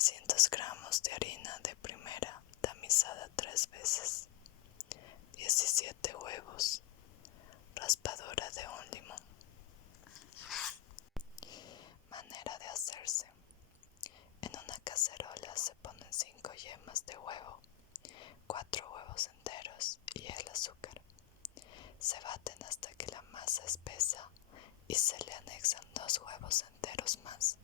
300 gramos de harina de primera tamizada 3 veces, 17 huevos, raspadura de un limón. Manera de hacerse. En una cacerola se ponen 5 yemas de huevo, 4 huevos enteros y el azúcar. Se baten hasta que la masa espesa y se le anexan 2 huevos enteros más.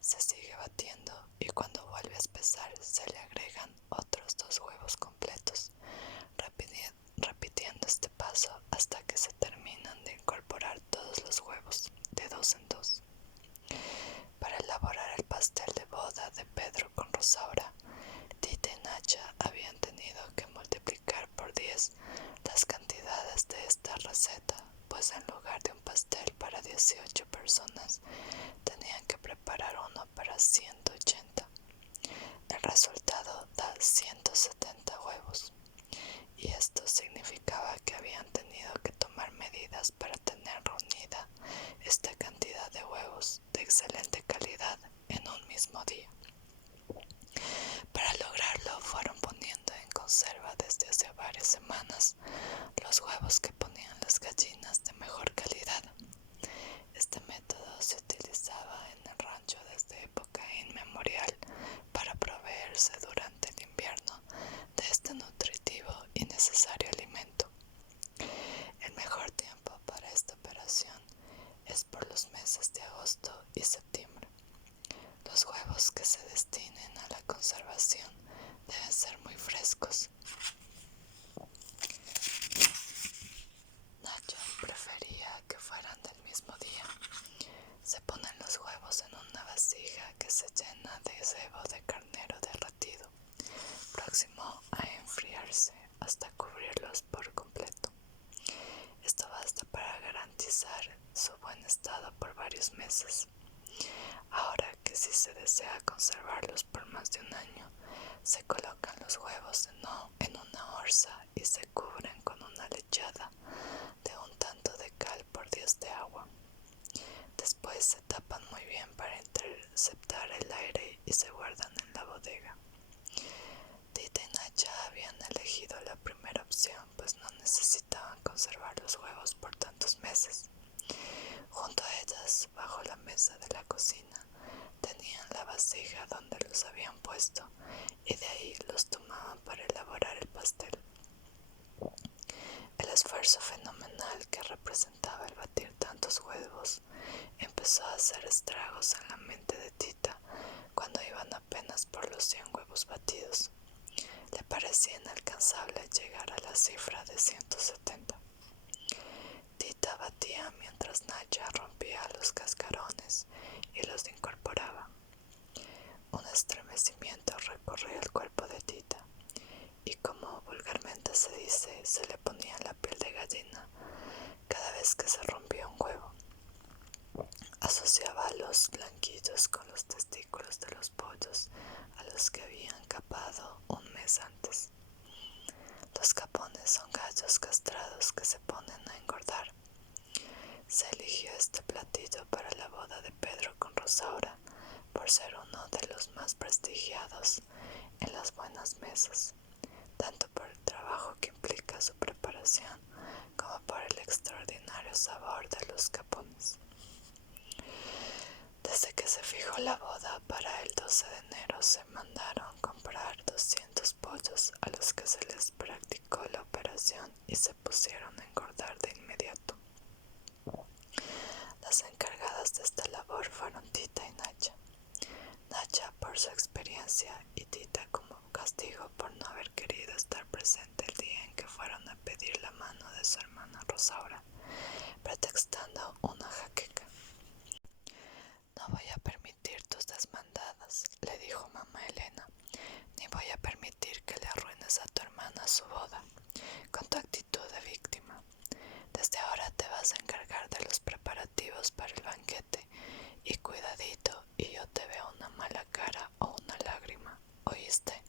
Se sigue batiendo y cuando vuelve a espesar se le agregan otros 2 huevos completos, repitiendo este paso hasta que se terminan de incorporar todos los huevos de 2 en 2. Para elaborar el pastel de boda de Pedro con Rosaura, Tita y Nacha habían tenido que multiplicar por 10 las cantidades de esta receta, pues en lugar de un pastel para 18 personas, tenían que preparar uno para 180. El resultado da 170 huevos, y esto significaba que habían tenido que tomar medidas para tener reunida esta cantidad de huevos de excelente calidad en un mismo día. Para lograrlo fueron poniendo en conserva desde hace varias semanas los huevos que ponían las gallinas de mejor calidad. Este método se utilizaba en el rancho desde época inmemorial para proveerse durante el invierno de este nutritivo y necesario alimento. El mejor tiempo para esta operación es por los meses de agosto y septiembre. Los huevos que se destinen a la conservación deben ser muy frescos. Nacho prefería que fueran del mismo día. Se ponen los huevos en una vasija que se llena de cebo de carnero derretido, próximo a enfriarse hasta cubrirlos por completo. Esto basta para garantizar su buen estado por varios meses. Ahora que si se desea conservarlos por más de un año, se colocan los huevos en una orza y se cubren con una lechada de un tanto de cal por 10 de agua. Después se tapan muy bien para interceptar el aire y se guardan en la bodega. Tita y Nacha habían elegido la primera opción, pues no necesitaban conservar los huevos por tantos meses. Junto a ellas, bajo la mesa de la cocina, tenían la vasija donde los habían puesto y de ahí los tomaban para elaborar el pastel. El esfuerzo fenomenal que representaba el batir tantos huevos empezó a hacer estragos en la mente de Tita cuando iban apenas por los 100 huevos batidos. Le parecía inalcanzable llegar a la cifra de 170. Tita batía mientras Nacha rompía los cascarones y los incorporaba. Un estremecimiento recorría el cuerpo de Tita y, como vulgarmente se dice, se le ponía la piel de gallina cada vez que se rompía un huevo. Asociaba los blanquillos con los testículos de los pollos a los que habían capado un mes antes. Los capones son gallos castrados que se ponen a engordar. Se eligió este platillo para la boda de Pedro con Rosaura por ser uno de los más prestigiados en las buenas mesas, tanto por el trabajo que implica su preparación como por el extraordinario sabor de los capones. Desde que se fijó la boda para el 12 de enero se mandaron comprar 200 pollos a los que se les practicó la operación y se pusieron a engordar de inmediato. Las encargadas de esta labor fueron Tita y Nacha. Nacha por su experiencia y Tita como castigo por no haber querido estar presente el día en que fueron a pedir la mano de su hermana Rosaura, pretextando una jaqueca. No voy a permitir tus desmandadas, le dijo mamá Elena, ni voy a permitir que le arruines a tu hermana su boda, con tu actitud de víctima. Desde ahora te vas a encargar de los preparativos para el banquete y cuidadito y yo te veo una mala cara o una lágrima, ¿oíste?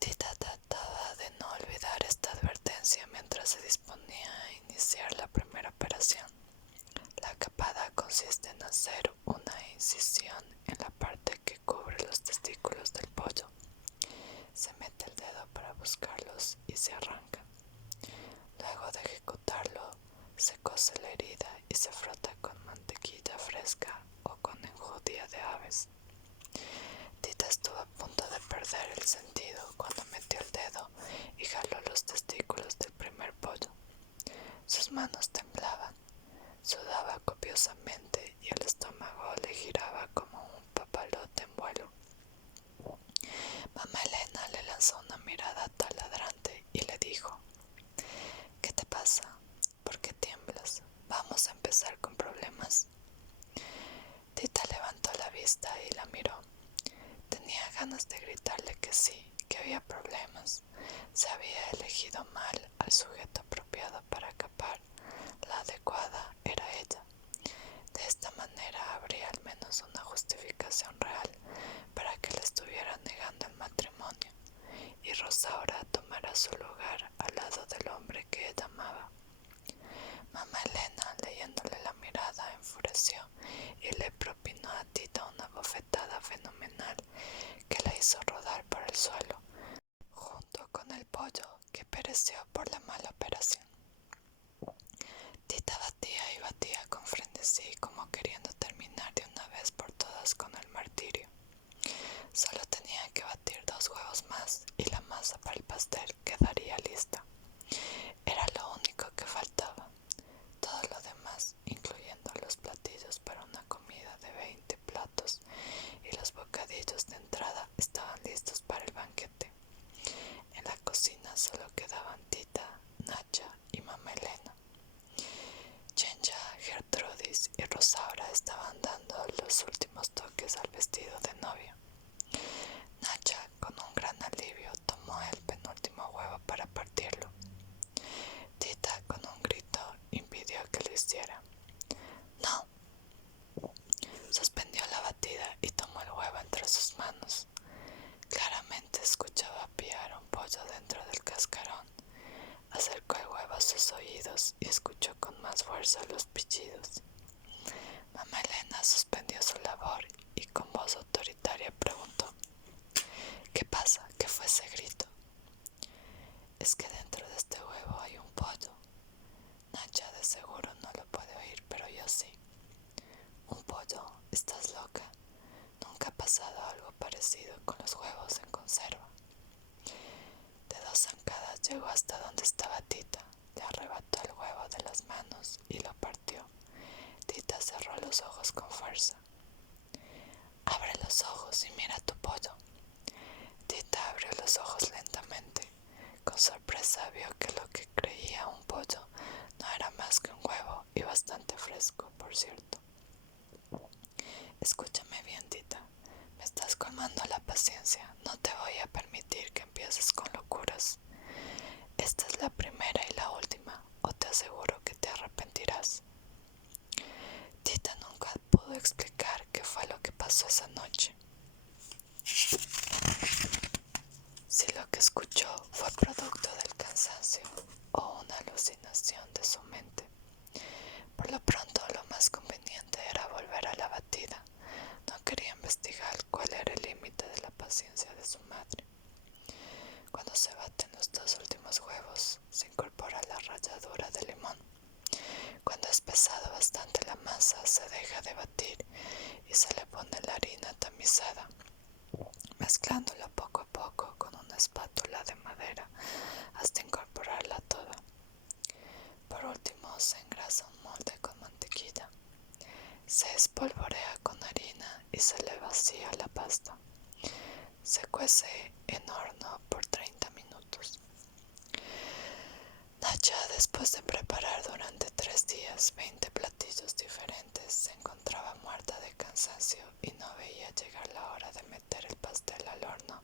Tita trataba de no olvidar esta advertencia mientras se disponía a iniciar la primera operación. La capada consiste en hacer una incisión en la parte buscarlos y se arrancan. Luego de ejecutarlo, se cose la herida y se frota con mantequilla fresca o con enjundia de aves. Tita estuvo a punto de perder el sentido cuando metió el dedo y jaló los testículos del primer pollo. Sus manos temblaban, sudaba copiosamente y el estómago le giraba como un papalote en vuelo. Mamá Elena le lanzó una mirada taladrante y le dijo: ¿Qué te pasa? ¿Por qué tiemblas? ¿Vamos a empezar con problemas? Tita levantó la vista y la miró. Tenía ganas de gritarle que sí, que había problemas. Se había elegido mal al sujeto apropiado para escapar. La adecuada era ella. De esta manera habría al menos una justificación real para que le estuviera negando el matrimonio y Rosaura tomara su lugar al lado del hombre que ella amaba. Mamá Elena, leyéndole la mirada, enfureció y le propinó a Tita una bofetada fenomenal que la hizo rodar por el suelo, junto con el pollo que pereció por la mala operación. Tita batía y batía con frenesí como queriendo terminar de una vez por todas con el martirio. Solo tenía que batir 2 huevos más y la masa para el pastel quedaría lista. Era lo único que faltaba. Todo lo demás, incluyendo los platillos para una comida de 20 platos y los bocadillos de entrada, estaban listos para el banquete. En la cocina solo quedaban Tita, Nacha y mamá Elena. Chencha, Gertrudis y Rosaura estaban dando los últimos toques al vestido de novia. Nacha, con un gran alivio, tomó el penúltimo huevo para partirlo. Tita, con un grito, impidió que lo hiciera. ¡No! Suspendió la batida y tomó el huevo entre sus manos. Claramente escuchaba piar un pollo dentro del cascarón. Acercó el huevo a sus oídos y escuchó con más fuerza los pillidos. Mamá Elena suspendió su labor y con voz autoritaria preguntó: ¿Qué pasa? ¿Qué fue ese grito? Es que dentro de este huevo hay un pollo. Nacha de seguro no lo puede oír, pero yo sí. ¿Un pollo? ¿Estás loca? Nunca ha pasado algo parecido con los huevos en conserva. De 2 zancadas llegó hasta donde estaba Tita, le arrebató el huevo de las manos y lo partió. Tita cerró los ojos con fuerza. Abre los ojos y mira tu pollo. Tita abrió los ojos lentamente. Con sorpresa vio que lo que creía un pollo no era más que un huevo y bastante fresco, por cierto. Escúchame bien, Tita. Me estás colmando la paciencia. No te voy a permitir que empieces con locuras. Esta es la primera y la última, o te aseguro que te arrepentirás. Tita nunca pudo explicar qué fue lo que pasó esa noche. Si lo que escuchó fue producto del cansancio o una alucinación de su mente. Por lo pronto, lo más conveniente era volver a la batida. No quería investigar cuál era el límite de la paciencia de su madre. Cuando se baten los 2 últimos huevos, se incorpora la ralladura de limón. Cuando es pesada bastante la masa, se deja de batir y se le pone la harina tamizada, mezclándola poco a poco con una espátula de madera hasta incorporarla toda. Por último, se engrasa un molde con mantequilla. Se espolvorea con harina y se le vacía la pasta. Se cuece en horno por 30 minutos. Nacha, después de preparar durante 3 días 20 platillos diferentes, se encontraba muerta de cansancio y no veía llegar la hora de meter el pastel al horno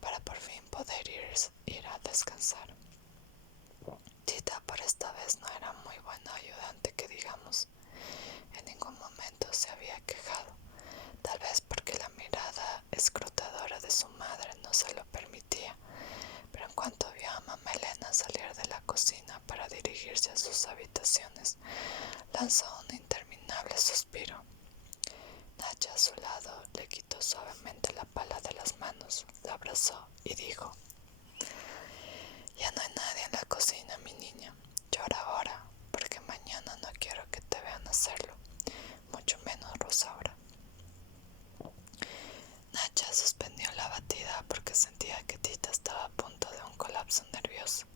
para por fin poder ir a descansar. Tita por esta vez no era muy buena ayudante que digamos. En ningún momento se había quejado, tal vez porque la mirada escrutadora de su madre no se lo permitía, pero en cuanto vio a mamá Elena salir de la cocina para dirigirse a sus habitaciones, lanzó un interminable suspiro. Nacha a su lado le quitó suavemente la pala de las manos, la abrazó y dijo: Ya no hay nadie en la cocina, mi niña. Llora ahora, porque mañana no quiero que te vean hacerlo, mucho menos Rosaura. Nacha suspendió la batida porque sentía que Tita estaba a punto de un colapso nervioso.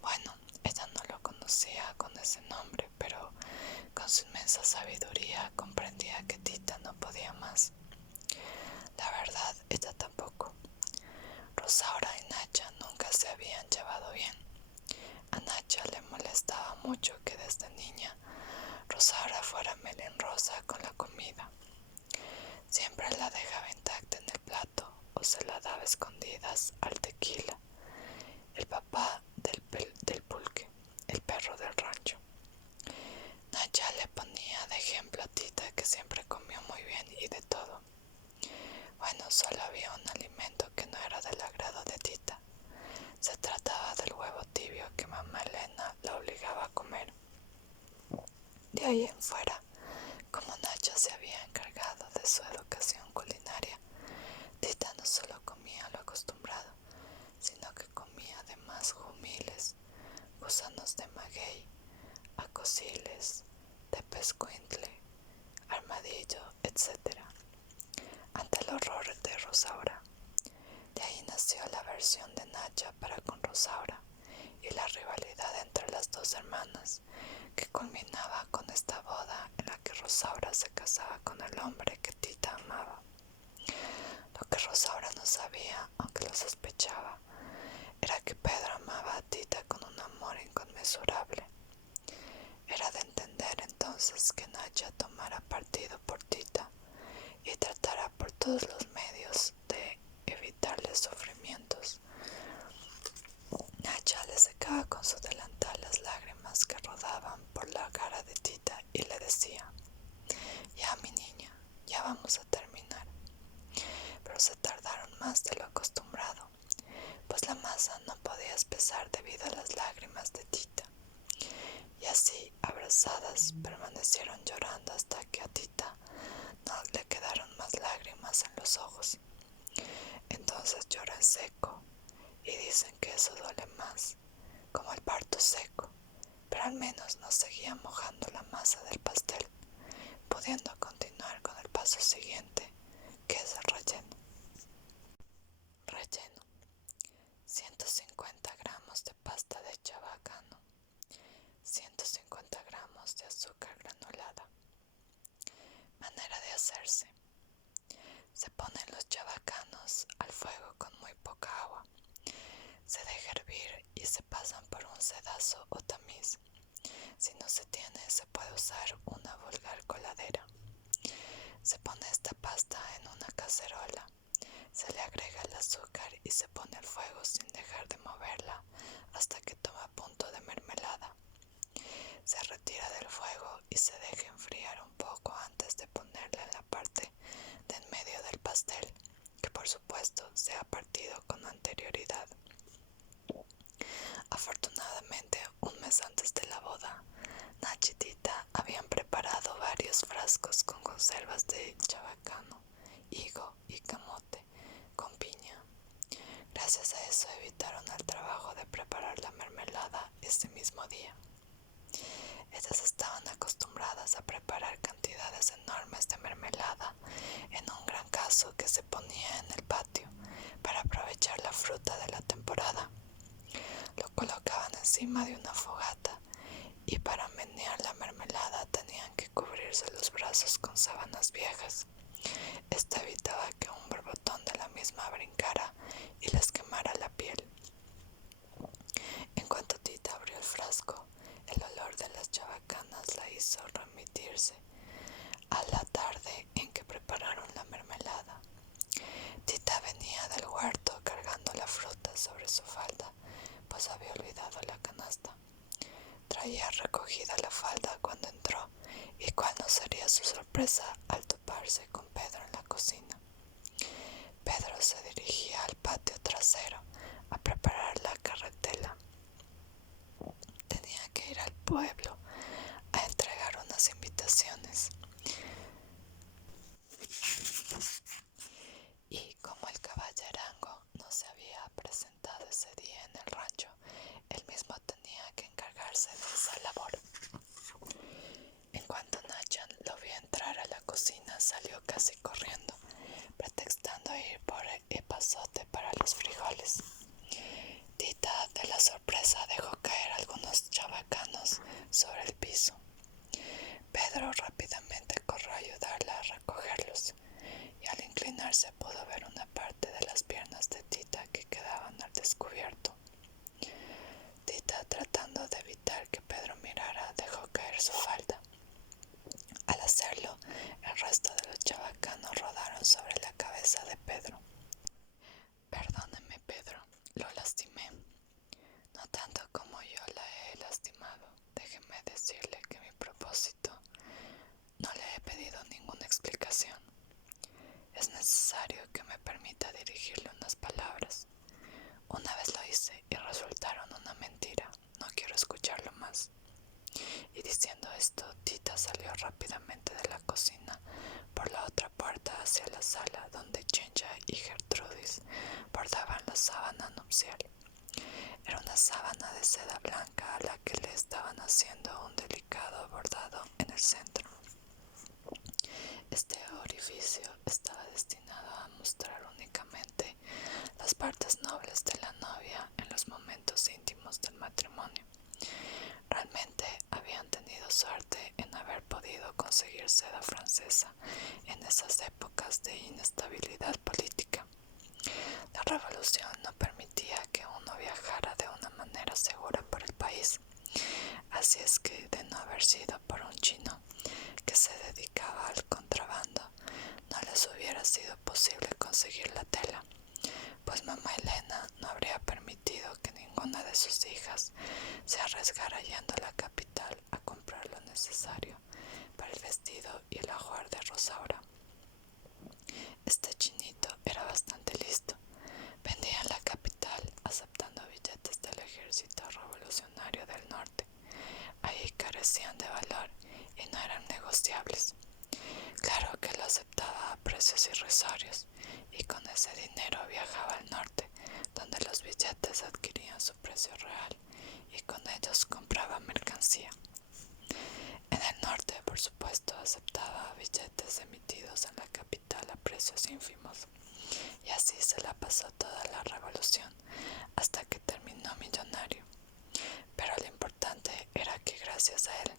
Bueno, ella no lo conocía con ese nombre, pero con su inmensa sabiduría comprendía que Tita no podía más. La verdad, ella tampoco. Rosaura y Nacha nunca se habían llevado bien. A Nacha le molestaba mucho que desde niña Rosaura fuera melindrosa con la comida. Siempre la dejaba intacta en el plato o se la daba escondidas al Tequila, el papá del Pulque, el perro del rancho. Nacha le ponía de ejemplo a Tita, que siempre comió muy bien y de todo. Bueno, solo había un alimento que no era del agrado de Tita. Se trataba del huevo tibio que mamá Elena la obligaba a comer. De ahí en fuera, como Nacha se había encargado de su educación culinaria, Tita no solo comía lo acostumbrado, sino que comía además jumiles, gusanos de maguey, acosiles, de pescuintle, armadillo, etc. Ante el horror de Rosaura. De ahí nació la aversión de Nacha para con Rosaura y la rivalidad entre las dos hermanas, que culminaba con esta boda en la que Rosaura se casaba con el hombre que Tita amaba. Lo que Rosaura no sabía, aunque lo sospechaba, era que Pedro amaba a Tita con un amor inconmensurable. Era de entender entonces que Nacha tomara partido por Tita y tratara por todos los medios de evitarle sufrimientos. Nacha le secaba con su delantal las lágrimas que rodaban por la cara de Tita y le decía: ya, mi niña, ya vamos a terminar. Pero se tardaron más de lo acostumbrado, pues la masa no podía espesar debido a las lágrimas de Tita. Y así, abrazadas, permanecieron llorando hasta que a Tita no le quedaron más lágrimas en los ojos. Entonces lloró en seco, y dicen que eso duele más, como el parto seco, pero al menos no seguía mojando la masa del pastel, pudiendo continuar con el paso siguiente, que es el relleno. Relleno: 150 gramos de pasta de chabacano, 150 gramos de azúcar granulada. Manera de hacerse: se ponen los chabacanos al fuego con muy poca agua, se deja hervir y se pasan por un sedazo o tamiz. Si no se tiene, se puede usar una vulgar coladera. Se pone esta pasta en una cacerola, se le agrega el azúcar y se pone al fuego sin dejar de moverla hasta que toma punto de mermelada. Se retira del fuego y se deja enfriar un poco antes de ponerla en la parte de en medio del pastel, que por supuesto se ha partido con anterioridad. Afortunadamente, un mes antes de la boda, Nacha y Tita habían preparado varios frascos con conservas de chabacano, higo y camote, con piña. Gracias a eso evitaron el trabajo de preparar la mermelada ese mismo día. Ellas estaban acostumbradas a preparar cantidades enormes de mermelada en un gran caso que se ponía en el patio para aprovechar la fruta de la temporada. Lo colocaban encima de una fogata y para menear la mermelada tenían que cubrirse los brazos con sábanas viejas. Esto evitaba que un borbotón de la misma brincara y les quemara la piel. En cuanto Tita abrió el frasco, el olor de las chabacanas la hizo remitirse a la tarde en que prepararon la mermelada. Tita venía del huerto cargando la fruta sobre su falda, pues había olvidado la canasta. Traía recogida la falda cuando entró, y cuál no sería su sorpresa al toparse con Pedro en la cocina. Pedro se dirigía al patio trasero a preparar la carretela. Tenía que ir al pueblo a entregar unas invitaciones. Y como el caballerango no se había presentado ese día en el rancho, Magdalena salió casi corriendo, pretextando ir por el pasote para los frijoles. Tita, de la sorpresa, dejó caer algunos chabacanos sobre el piso. Pedro rápidamente corrió a ayudarla a recogerlos, y al inclinarse pudo ver una parte de las piernas de Tita que quedaban al descubierto. Tita, tratando de evitar que Pedro mirara, dejó caer su falda. Al hacerlo, el resto de los chabacanos rodaron sobre la cabeza de Pedro. Perdóneme, Pedro, lo lastimé. No tanto como yo la he lastimado. Déjeme decirle que mi propósito, no le he pedido ninguna explicación. Es necesario que me permita dirigirle unas palabras. Una vez lo hice y resultaron una mentira. No quiero escucharlo más. Y diciendo esto, Tita salió rápidamente de la cocina por la otra puerta hacia la sala donde Chencha y Gertrudis bordaban la sábana nupcial. Era una sábana de seda blanca a la que le estaban haciendo un delicado bordado en el centro. Este orificio estaba destinado a mostrar únicamente las partes nobles de la novia en los momentos íntimos del matrimonio. Realmente habían tenido suerte en haber podido conseguir seda francesa en esas épocas de inestabilidad política. La revolución no permitía que uno viajara de una manera segura por el país, así es que, de no haber sido por un chino que se dedicaba al contrabando, no les hubiera sido posible conseguir la tela, pues mamá Elena no habría permitido que ninguna de sus hijas se arriesgara yendo a la capital a comprar lo necesario para el vestido y el ajuar de Rosaura. Este chinito era bastante listo. Vendía en la capital aceptando billetes del ejército revolucionario del norte. Ahí carecían de valor y no eran negociables. Claro que lo aceptaba a precios irrisorios, y con ese dinero viajaba al norte, donde los billetes adquirían su precio real y con ellos compraba mercancía. En el norte, por supuesto, aceptaba billetes emitidos en la capital a precios ínfimos, y así se la pasó toda la revolución hasta que terminó millonario. Pero lo importante era que gracias a él,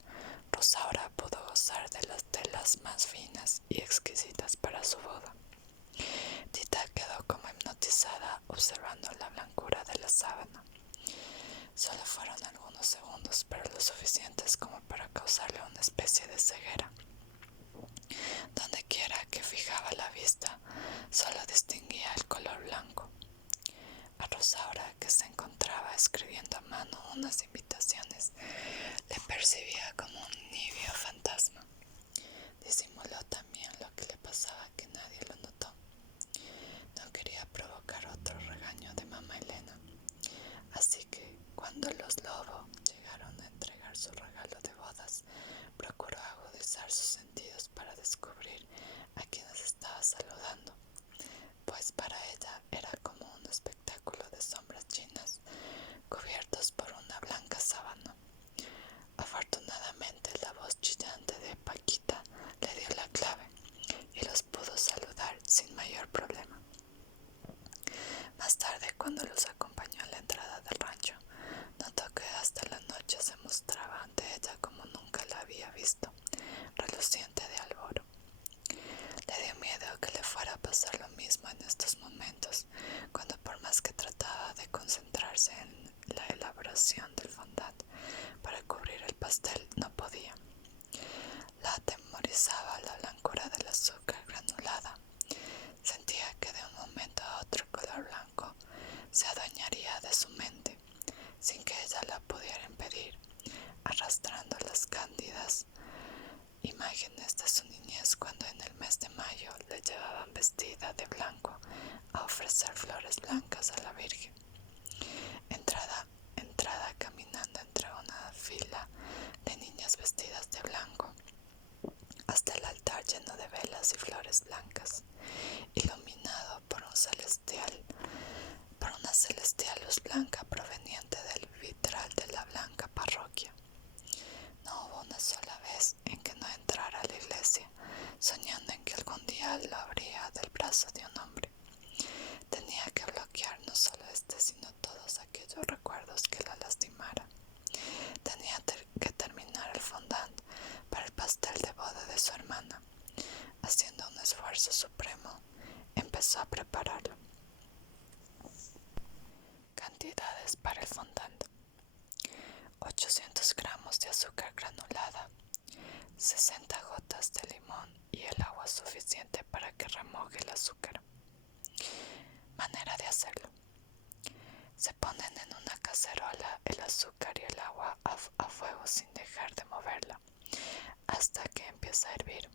Rosaura pudo gozar de las telas más finas y exquisitas para su boda. Tita quedó como hipnotizada observando la blancura de la sábana. Solo fueron algunos segundos, pero lo suficientes como para causarle una especie de ceguera. Donde quiera que fijaba la vista, solo distinguía el color blanco. A Rosaura, que se encontraba escribiendo a mano unas invitaciones, le percibía como un nibio fantasma. Disimuló también lo que le pasaba, que nadie lo notó. No quería provocar otro regaño de mamá Elena, así que cuando los Lobo llegaron a entregar su regalo de bodas, procuró agudizar sus sentidos para descubrir a quienes estaba saludando, pues para ella era como un espectáculo de sombras chinas cubiertos por una blanca sábana. Afortunadamente, la voz chillante de Paquita le dio la clave y los pudo saludar sin mayor problema. Más tarde, cuando los acompañó a la entrada del rancho, notó que hasta la noche se mostraba ante ella como nunca la había visto, reluciente de alboro. Le dio miedo que le fuera a pasar lo mismo en estos momentos, cuando por más que trataba de concentrarse en la elaboración del fondant para cubrir el pastel, no podía. La atemorizaba la blancura del azúcar granulada. Sentía que de un momento a otro el color blanco se adueñaría de su mente, sin que ella la pudiera impedir, arrastrando las cándidas imágenes de su niñez cuando en el mes de mayo le llevaban vestida de blanco a ofrecer flores blancas a la Virgen. Entrada caminando entre una fila de niñas vestidas de blanco, hasta el altar lleno de velas y flores blancas, iluminado por una celestial luz blanca proveniente del vitral de la blanca parroquia. No hubo una sola vez en que no entrara a la iglesia, soñando en que paso de un hombre. Tenía que bloquear no solo sino todos aquellos recuerdos que la lastimaran. Tenía que terminar el fondant para el pastel de boda de su hermana. Haciendo un esfuerzo supremo, empezó a prepararlo. Cantidades para el fondant: 800 gramos de azúcar granulada, 60 gotas de limón y el agua suficiente para que remoje el azúcar. Manera de hacerlo: se ponen en una cacerola el azúcar y el agua a fuego sin dejar de moverla hasta que empiece a hervir.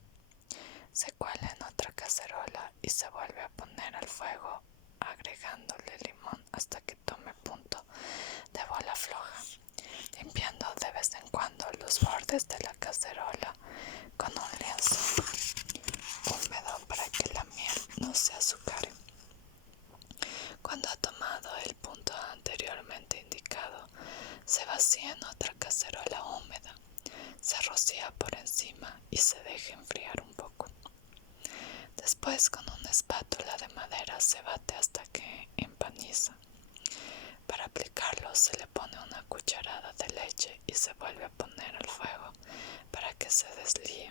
Se cuela en otra cacerola y se vuelve a poner al fuego, agregándole limón hasta que tome punto de bola floja, limpiando de vez en cuando los bordes de la cacerola con un lienzo húmedo para que la miel no se azucare. Cuando ha tomado el punto anteriormente indicado, se vacía en otra cacerola húmeda, se rocía por encima y se deja enfriar un poco. Después, con una espátula de madera se bate hasta que empaniza. Para aplicarlo se le pone una cucharada de leche y se vuelve a poner al fuego para que se deslíe.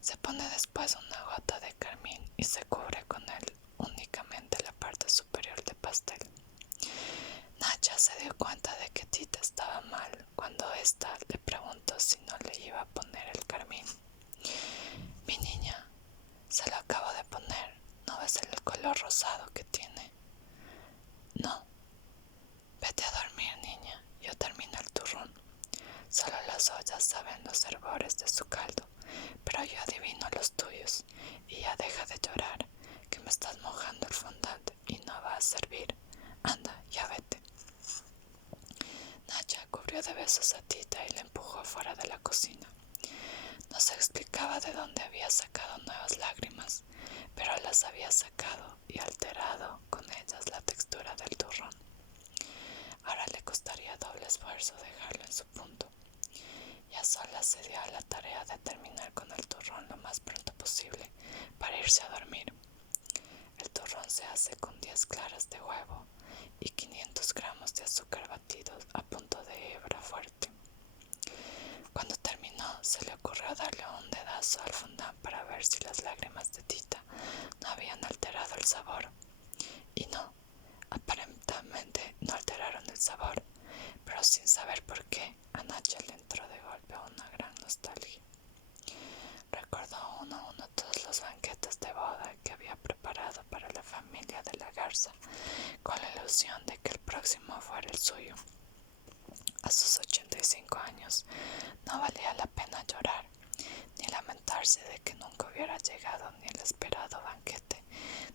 Se pone después una gota de carmín y se cubre con él únicamente la parte superior del pastel. Nacha se dio cuenta de que Tita estaba mal cuando ésta le preguntó si no le iba a poner el carmín. Mi niña, se lo acabo de poner. ¿No ves el color rosado que tiene? No. Vete a dormir, niña. Yo termino el turrón. Solo las ollas saben los hervores de su caldo, pero yo adivino los tuyos. Y ya deja de llorar, que me estás mojando el fondant y no va a servir. Anda, ya vete. Nacha cubrió de besos a Tita y la empujó fuera de la cocina. No se explicaba de dónde había sacado nuevas lágrimas, pero las había sacado y alterado con ellas la textura del turrón. Ahora le costaría doble esfuerzo dejarlo en su punto. Y a solas se dio a la tarea de terminar con el turrón lo más pronto posible para irse a dormir. El turrón se hace con 10 claras de huevo y 500 gramos de azúcar batido a punto de hebra fuerte. Cuando terminó, se le ocurrió darle un dedazo al fondant para ver si las lágrimas de Tita no habían alterado el sabor. Y no, aparentemente no alteraron el sabor, pero sin saber por qué, a Nacha le entró de golpe una gran nostalgia. Recordó uno a uno todos los banquetes de boda que había preparado para la familia de la Garza, con la ilusión de que el próximo fuera el suyo. A sus 85 años no valía la pena llorar, ni lamentarse de que nunca hubiera llegado ni el esperado banquete,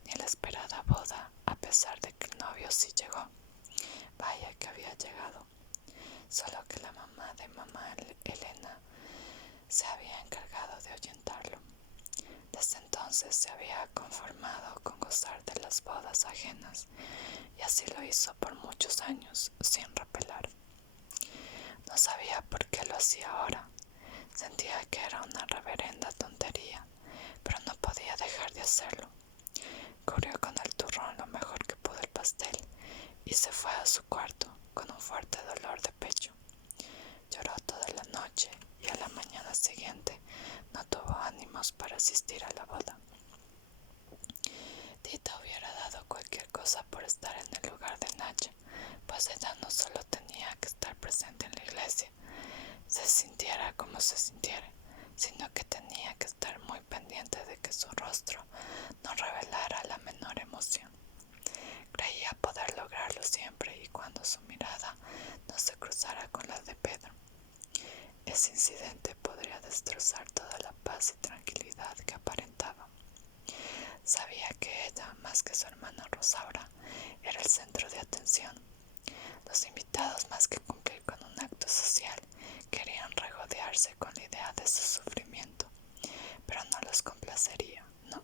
ni la esperada boda, a pesar de que el novio sí llegó. Vaya que había llegado, solo que la mamá de mamá Elena se había encargado de ahuyentarlo. Desde entonces se había conformado con gozar de las bodas ajenas, y así lo hizo por muchos años, sin repelar. No sabía por qué lo hacía ahora. Sentía que era una reverenda tontería, pero no podía dejar de hacerlo. Cubrió con el turrón lo mejor que pudo el pastel y se fue a su cuarto con un fuerte dolor de pecho. Lloró toda la noche y a la mañana siguiente no tuvo ánimos para asistir a la boda. Tita hubiera dado cualquier cosa por estar en el lugar de Nacha, pues ella no solo tenía que estar presente en la iglesia, se sintiera como se sintiera, sino que tenía que estar muy pendiente de que su rostro no revelara la menor emoción. Creía poder lograrlo siempre y cuando su mirada no se cruzara con la de Pedro. Ese incidente podría destrozar toda la paz y tranquilidad que aparentaba. Sabía que ella, más que su hermana Rosaura, era el centro de atención. Los invitados, más que cumplir con un acto social, querían regodearse con la idea de su sufrimiento, pero no los complacería, no.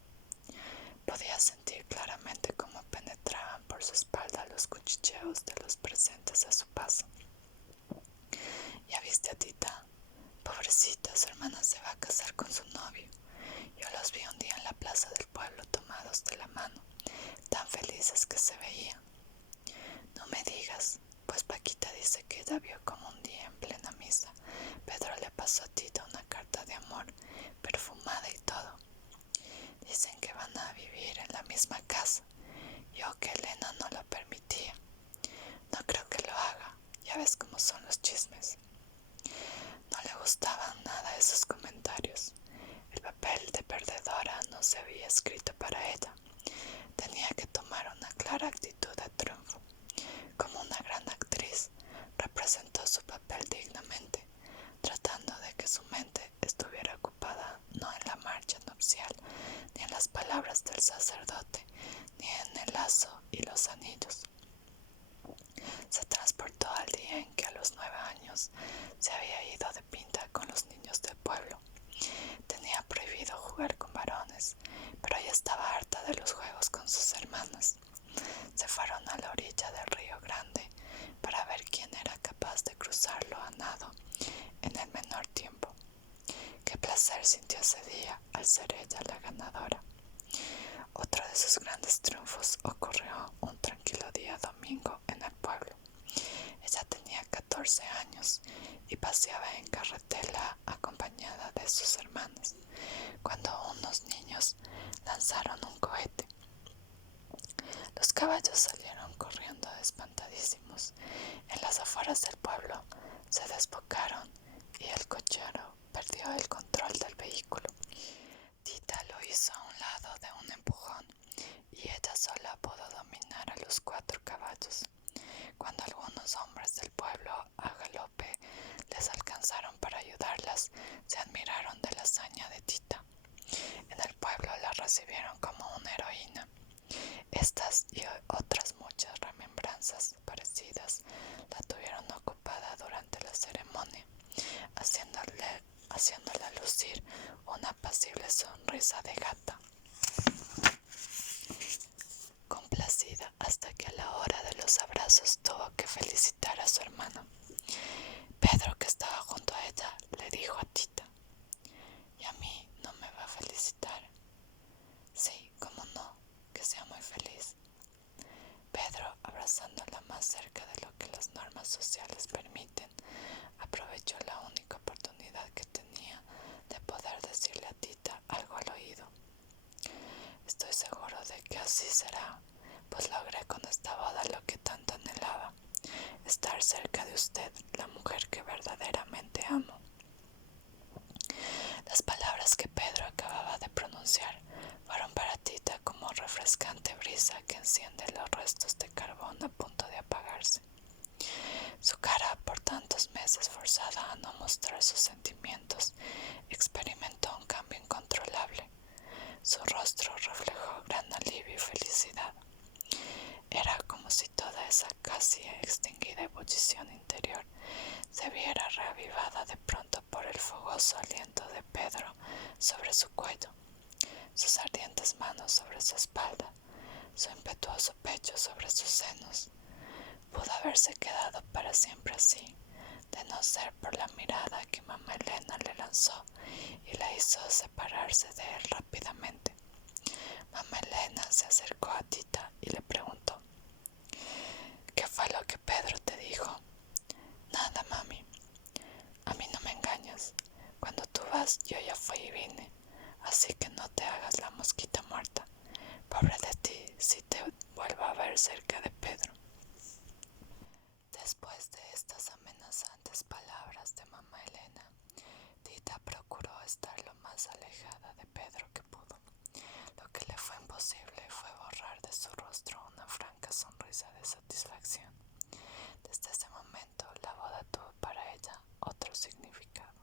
Podía sentir claramente cómo penetraban por su espalda los cuchicheos de los presentes a su paso. ¿Ya viste a Tita? Pobrecita, su hermana se va a casar con su novio. Yo los vi un día en la plaza del pueblo tomados de la dices que se veía? No me digas, pues Paquita dice que la vio como un día en plena misa. Pedro le pasó a Tita una carta de amor, perfumada y todo. Dicen que van a vivir en la misma casa. Yo que Elena no lo permitía. No creo que lo haga, ya ves cómo son los chismes. No le gustaban nada esos comentarios. El papel de perdedora no se había escrito para ella. Tenía que tomar una clara actitud de triunfo. Como una gran actriz, representó su papel dignamente, tratando de que su mente estuviera ocupada no en la marcha nupcial, ni en las palabras del sacerdote, ni en el lazo y los anillos. Se transportó al día en que a los 9 años se había ido de pinta con los niños del pueblo. Tenía prohibido jugar con varones, pero ya estaba harta de los juegos con sus hermanas. Se fueron a la orilla del río Grande para ver quién era capaz de cruzarlo a nado en el menor tiempo. Qué placer sintió ese día al ser ella la ganadora. Otro de sus grandes triunfos ocurrió un tranquilo día domingo en el pueblo. Ella tenía 14 años y paseaba en carretela acompañada de sus hermanas, cuando unos niños lanzaron un cohete. Los caballos salieron corriendo espantadísimos. En las afueras del pueblo se desbocaron y el cochero perdió el control del vehículo. Tita lo hizo a un lado de un empujón y ella sola pudo dominar a los 4 caballos. Cuando algunos hombres del pueblo a galope les alcanzaron para ayudarlas, se admiraron de la hazaña de Tita. En el pueblo la recibieron como una heroína. Estas y otras muchas remembranzas parecidas la tuvieron ocupada durante la ceremonia, haciéndola lucir una apacible sonrisa de gata, complacida hasta que a la hora de los abrazos tuvo que felicitar a su hermano. Pedro, que estaba junto a ella, le dijo a Tita: ¿y a mí no me va a felicitar? Sí, cómo no, que sea muy feliz. Pedro, abrazándola más cerca de lo que las normas sociales permiten, aprovechó la única oportunidad que tenía de poder decirle a Tita algo al oído. Estoy seguro de que así será, pues logré con esta boda lo que tanto anhelaba, estar cerca de usted, la mujer que verdaderamente amo. Las palabras que Pedro acababa de pronunciar fueron para Tita como refrescante brisa que enciende los restos de carbón a punto de apagarse. Su cara, por tantos meses forzada a no mostrar sus sentimientos, experimentó un cambio incontrolable. Su rostro reflejó gran alivio y felicidad. Era como si toda esa casi extinguida ebullición interior se viera reavivada de pronto por el fogoso aliento de Pedro sobre su cuello, sus ardientes manos sobre su espalda, su impetuoso pecho sobre sus senos. Pudo haberse quedado para siempre así, de no ser por la mirada que mamá Elena le lanzó y la hizo separarse de él rápidamente. Mamá Elena se acercó a Tita y le preguntó: ¿qué fue lo que Pedro te dijo? Nada, mami. A mí no me engañas. Cuando tú vas, yo ya fui y vine. Así que no te hagas la mosquita muerta. Pobre de ti si te vuelvo a ver cerca de Pedro. Después de estas amenazantes palabras de mamá Elena, Tita procuró estar lo más alejada de Pedro que pudo. Lo que le fue imposible fue borrar de su rostro una franca sonrisa de satisfacción. Desde ese momento la boda tuvo para ella otro significado.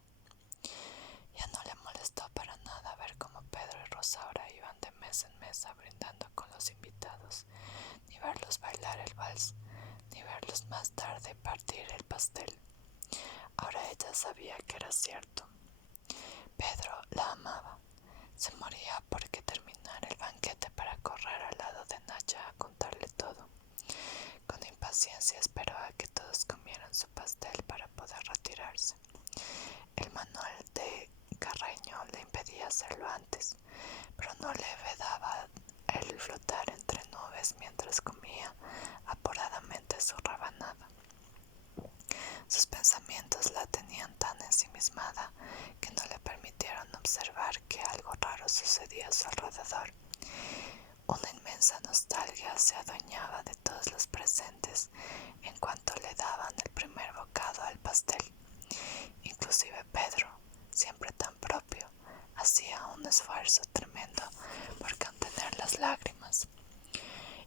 Ya no le molestó para nada ver cómo Pedro y Rosaura iban de mesa en mesa brindando con los invitados, ni verlos bailar el vals, ni verlos más tarde partir el pastel. Ahora ella sabía que era cierto. Pedro la amaba. Se moría porque terminara el banquete para correr al lado de Naya a contarle todo. Con impaciencia esperó a que todos comieran su pastel para poder retirarse. El manual de Carreño le impedía hacerlo antes, pero no le vedaba el flotar entre nubes mientras alrededor. Una inmensa nostalgia se adueñaba de todos los presentes en cuanto le daban el primer bocado al pastel. Inclusive Pedro, siempre tan propio, hacía un esfuerzo tremendo por contener las lágrimas.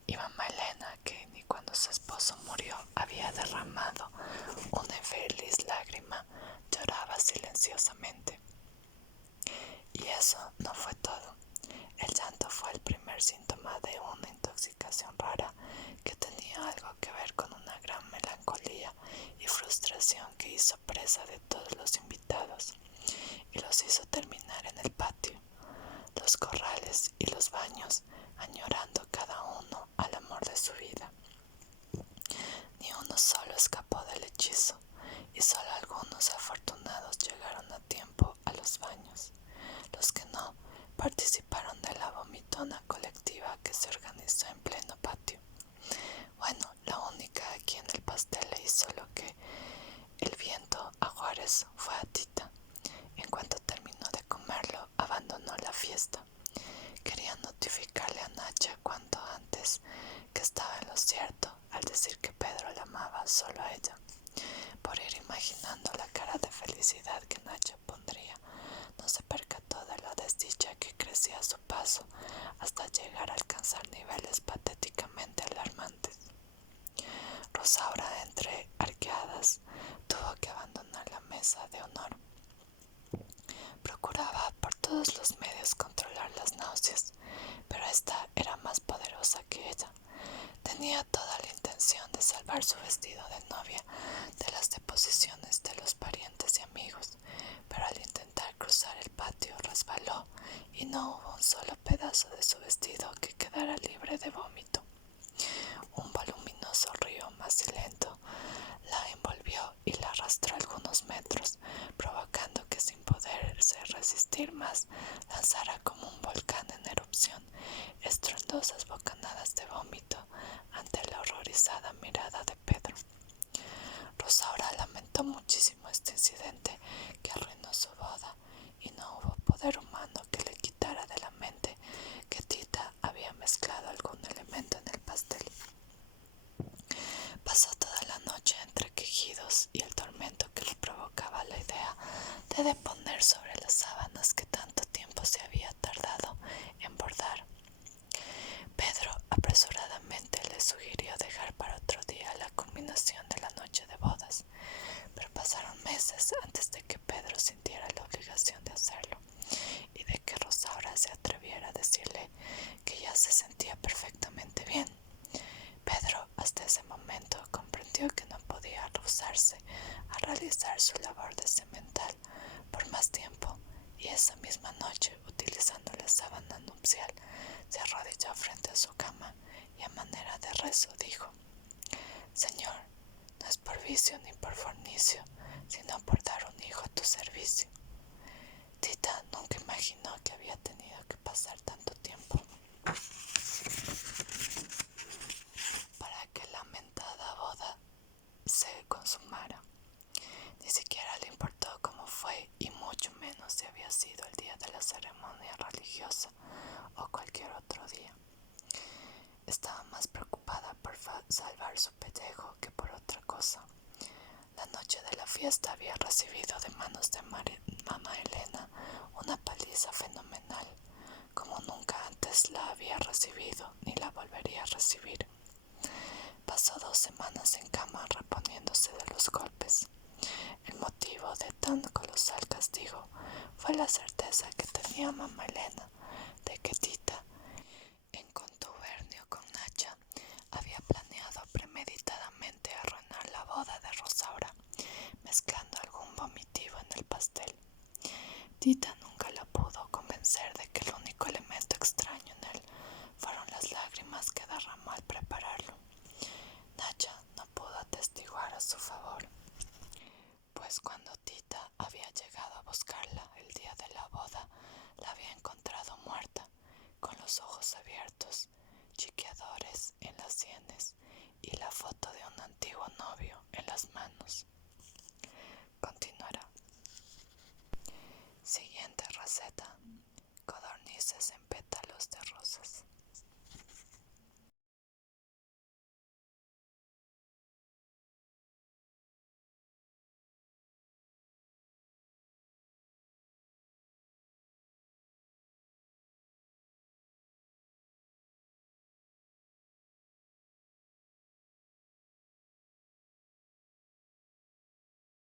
Y mamá Elena, que ni cuando su esposo murió había derramado una infeliz lágrima, lloraba silenciosamente. Y eso no fue todo. El llanto fue el primer síntoma de una intoxicación rara que tenía algo que ver con una gran melancolía y frustración que hizo presa de todos los invitados y los hizo terminar en el patio, los corrales y los baños, añorando cada uno al amor de su vida. Ni uno solo escapó del hechizo, y solo algunos afortunados llegaron a tiempo a los baños. Los que no participaron de la vomitona colectiva que se organizó en pleno patio. Bueno, la única a quien el pastel le hizo lo que el viento a Juárez fue a Tita. En cuanto terminó de comerlo, abandonó la fiesta. Quería notificarle a Nacha cuanto antes que estaba en lo cierto al decir que Pedro la amaba solo a ella. Por ir imaginando la cara de felicidad que Nacha pondría, no se percató de la desdicha que crecía a su paso hasta llegar a alcanzar niveles patéticamente alarmantes. Rosaura, entre arqueadas, tuvo que abandonar la mesa de honor. Procuraba por todos los medios controlar las náuseas, pero esta era más poderosa que ella. Tenía toda la intención de salvar su vestido de novia de las deposiciones de los parientes y amigos, pero al intentar cruzar el patio resbaló y no hubo un solo pedazo de su vestido que quedara libre de vómito. Un voluminoso río macilento la envolvió y la arrastró algunos metros, provocando que sin poderse resistir más lanzara como un volcán en erupción estruendosas bocanadas de vómito ante la horrorizada mirada de Pedro. Rosaura lamentó muchísimo este incidente que arruinó su boda, y no hubo poder humano que le quitara de la mente que Tita había mezclado algún elemento en el pastel. Pasó toda la noche entre quejidos y el tormento que le provocaba la idea de deponer sobre las sábanas que tanto tiempo se había tardado en bordar. Pedro apresuradamente le sugirió dejar para otro día la culminación de la noche de bodas, pero pasaron meses antes de que Pedro sintiera la obligación de hacerlo y de que Rosaura se atreviera a decirle que ya se sentía perfectamente bien. Pedro hasta ese momento comprendió que no podía rehusarse a realizar su labor de semental por más tiempo, y esa misma noche, utilizando la sábana nupcial, se arrodilló frente a su cama y a manera de rezo dijo: Señor, no es por vicio ni por fornicio, sino por dar un hijo a tu servicio. Tita nunca imaginó que había tenido que pasar tanto tiempo para que la mentada boda se consumara. Ni siquiera le importó cómo fue, y mucho menos si había sido el día de la ceremonia religiosa o cualquier otro día. Estaba más preocupada por salvar su pellejo que por otra cosa. La noche de la fiesta había recibido de manos de mamá Elena una paliza fenomenal, como nunca antes la había recibido ni la volvería a recibir. Pasó 2 semanas en cama reponiéndose de los golpes. El motivo de tan colosal castigo fue la certeza que tenía mamá Elena de que Tita, en contubernio con Nacha, había planeado premeditadamente arruinar la boda de Rosaura, mezclando algún vomitivo en el pastel. Tita nunca la pudo convencer de que el único elemento extraño en él fueron las lágrimas que derramó al prepararlo. Nacha no pudo atestiguar a su favor, pues cuando Tita había llegado a buscarla el día de la boda, la había encontrado muerta, con los ojos abiertos, chiqueadores en las sienes y la foto de un antiguo novio en las manos. Continuará. Siguiente receta.